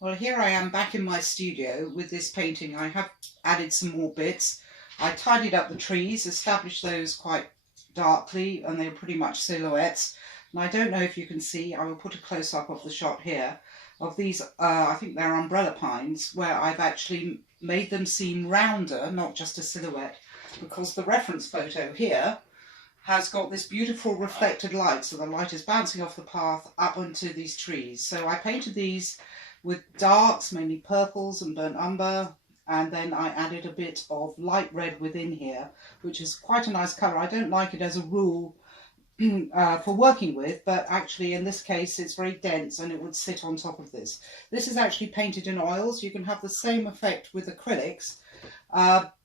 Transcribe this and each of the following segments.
Well, here I am back in my studio with this painting. I have added some more bits. I tidied up the trees, established those quite darkly, and they were pretty much silhouettes. And I don't know if you can see, I will put a close-up of the shot here, of these, I think they're umbrella pines, where I've actually made them seem rounder, not just a silhouette, because the reference photo here has got this beautiful reflected light, so the light is bouncing off the path up onto these trees. So I painted these with darks, mainly purples and burnt umber, and then I added a bit of light red within here, which is quite a nice colour. I don't like it as a rule for working with, but actually in this case it's very dense and it would sit on top of this. This is actually painted in oils. You can have the same effect with acrylics,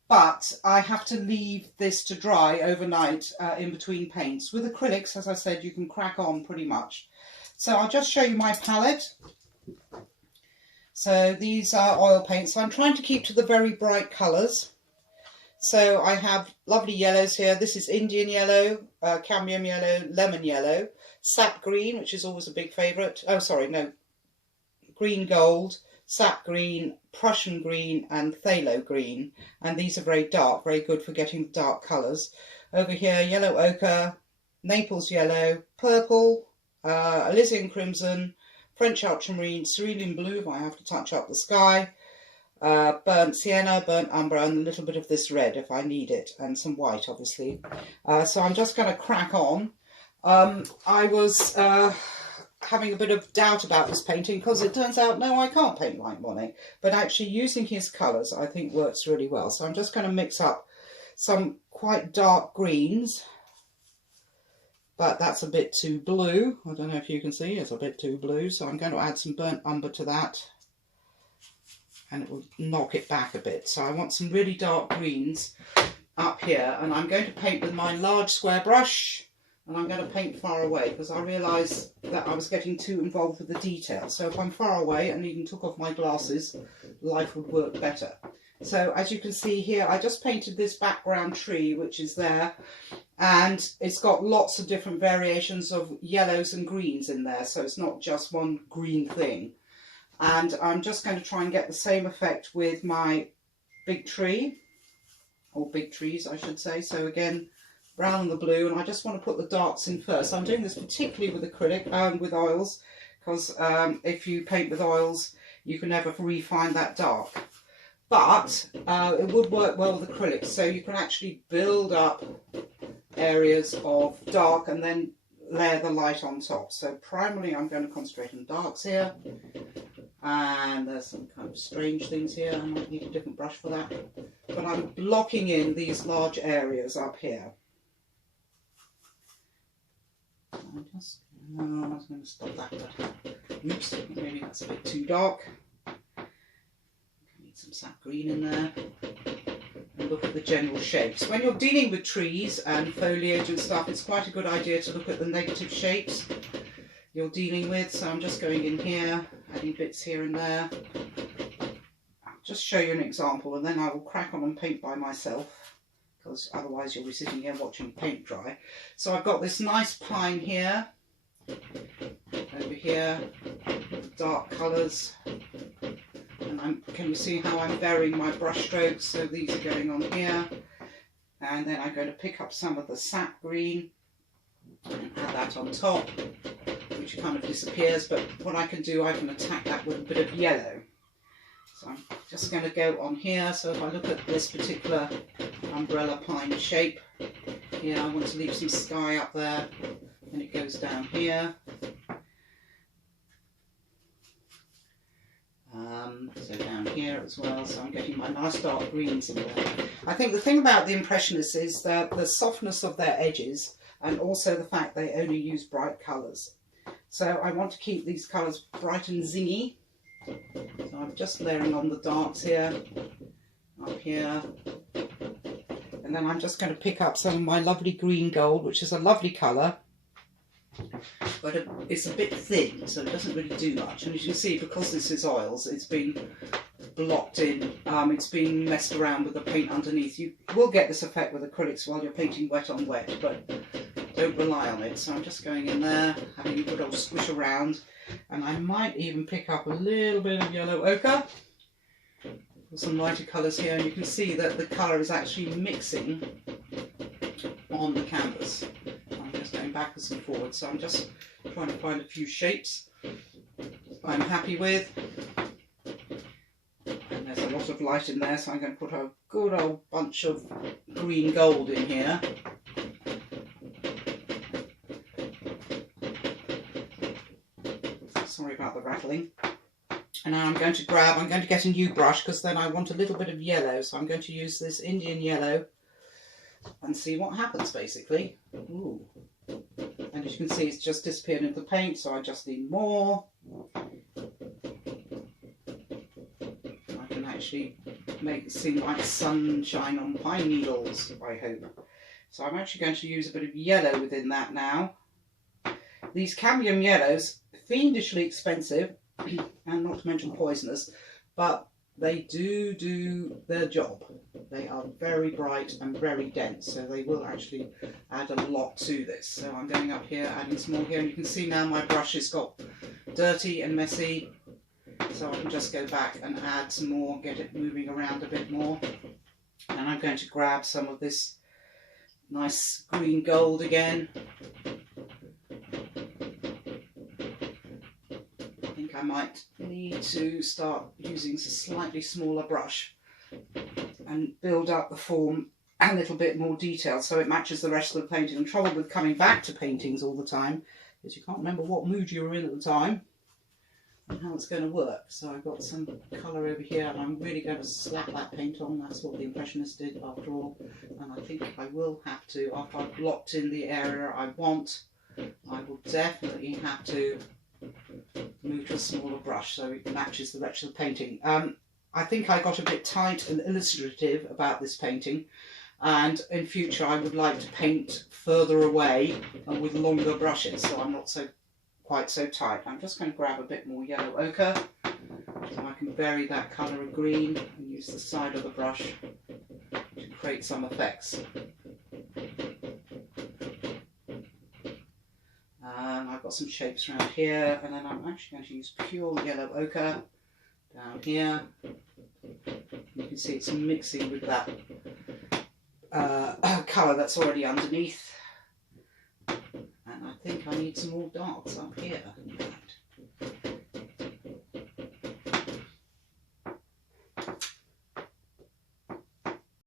but I have to leave this to dry overnight in between paints. With acrylics, as I said, you can crack on pretty much. So I'll just show you my palette. So these are oil paints. So I'm trying to keep to the very bright colours. So I have lovely yellows here. This is Indian yellow, cadmium yellow, lemon yellow, sap green, which is always a big favourite. Oh, sorry, no. Green gold, sap green, Prussian green and phthalo green. And these are very dark, very good for getting dark colours. Over here, yellow ochre, Naples yellow, purple, alizarin crimson, French ultramarine, cerulean blue if I have to touch up the sky, burnt sienna, burnt umber, and a little bit of this red if I need it, and some white obviously. So I'm just going to crack on. I was having a bit of doubt about this painting because it turns out, no, I can't paint like Monet, but actually using his colours I think works really well. So I'm just going to mix up some quite dark greens, but that's a bit too blue. I don't know if you can see, it's a bit too blue, so I'm going to add some burnt umber to that and it will knock it back a bit. So I want some really dark greens up here, and I'm going to paint with my large square brush, and I'm going to paint far away because I realised that I was getting too involved with the detail. So if I'm far away and even took off my glasses, life would work better. So as you can see here, I just painted this background tree which is there, and it's got lots of different variations of yellows and greens in there, so it's not just one green thing. And I'm just going to try and get the same effect with my big tree, or big trees I should say. So again, brown and the blue, and I just want to put the darks in first. I'm doing this particularly with acrylic, with oils, because if you paint with oils you can never refine that dark. But it would work well with acrylics, so you can actually build up areas of dark and then layer the light on top. So primarily I'm going to concentrate on darks here, and there's some kind of strange things here. I might need a different brush for that, but I'm blocking in these large areas up here. I was going to stop that, but oops, maybe that's a bit too dark. Need some sap green in there, and look at the general shapes. When you're dealing with trees and foliage and stuff, it's quite a good idea to look at the negative shapes you're dealing with. So I'm just going in here, adding bits here and there. I'll just show you an example and then I will crack on and paint by myself, because otherwise you'll be sitting here watching paint dry. So I've got this nice pine here, over here, dark colours. And can you see how I'm varying my brush strokes? So these are going on here, and then I'm going to pick up some of the sap green and add that on top, which kind of disappears, but what I can do, I can attack that with a bit of yellow. So I'm just going to go on here. So if I look at this particular umbrella pine shape here, I want to leave some sky up there, and it goes down here. So down here as well, so I'm getting my nice dark greens in there. I think the thing about the Impressionists is that the softness of their edges, and also the fact they only use bright colours. So I want to keep these colours bright and zingy. So I'm just layering on the darks here, up here. And then I'm just going to pick up some of my lovely green gold, which is a lovely colour, but it's a bit thin, so it doesn't really do much. And as you can see, because this is oils, it's been blocked in, it's been messed around with the paint underneath. You will get this effect with acrylics while you're painting wet on wet, but don't rely on it. So I'm just going in there, having a good old squish around. And I might even pick up a little bit of yellow ochre. Some lighter colours here, and you can see that the colour is actually mixing on the canvas. I'm just going backwards and forwards, so I'm just trying to find a few shapes I'm happy with. And there's a lot of light in there, so I'm going to put a good old bunch of green gold in here. Sorry about the rattling. And now I'm going to get a new brush, because then I want a little bit of yellow, so I'm going to use this Indian yellow and see what happens, basically. Ooh. And as you can see, it's just disappeared into the paint, so I just need more. I can actually make it seem like sunshine on pine needles, I hope. So I'm actually going to use a bit of yellow within that now. These cambium yellows, fiendishly expensive, and not to mention poisonous, but they do their job. They are very bright and very dense, so they will actually add a lot to this. So I'm going up here, adding some more here, and you can see now my brush has got dirty and messy, so I can just go back and add some more, get it moving around a bit more. And I'm going to grab some of this nice green gold again. I might need to start using a slightly smaller brush and build up the form a little bit more detail so it matches the rest of the painting. The trouble with coming back to paintings all the time is you can't remember what mood you were in at the time and how it's going to work. So I've got some colour over here, and I'm really going to slap that paint on. That's what the Impressionists did after all, and I think I will have to, after I've blocked in the area I want, I will definitely have to move to a smaller brush so it matches the rest of the painting. I think I got a bit tight and illustrative about this painting, and in future I would like to paint further away and with longer brushes, so I'm not quite so tight. I'm just going to grab a bit more yellow ochre so I can vary that colour of green and use the side of the brush to create some effects. I've got some shapes around here, and then I'm actually going to use pure yellow ochre down here. You can see it's mixing with that colour that's already underneath. And I think I need some more darks up here.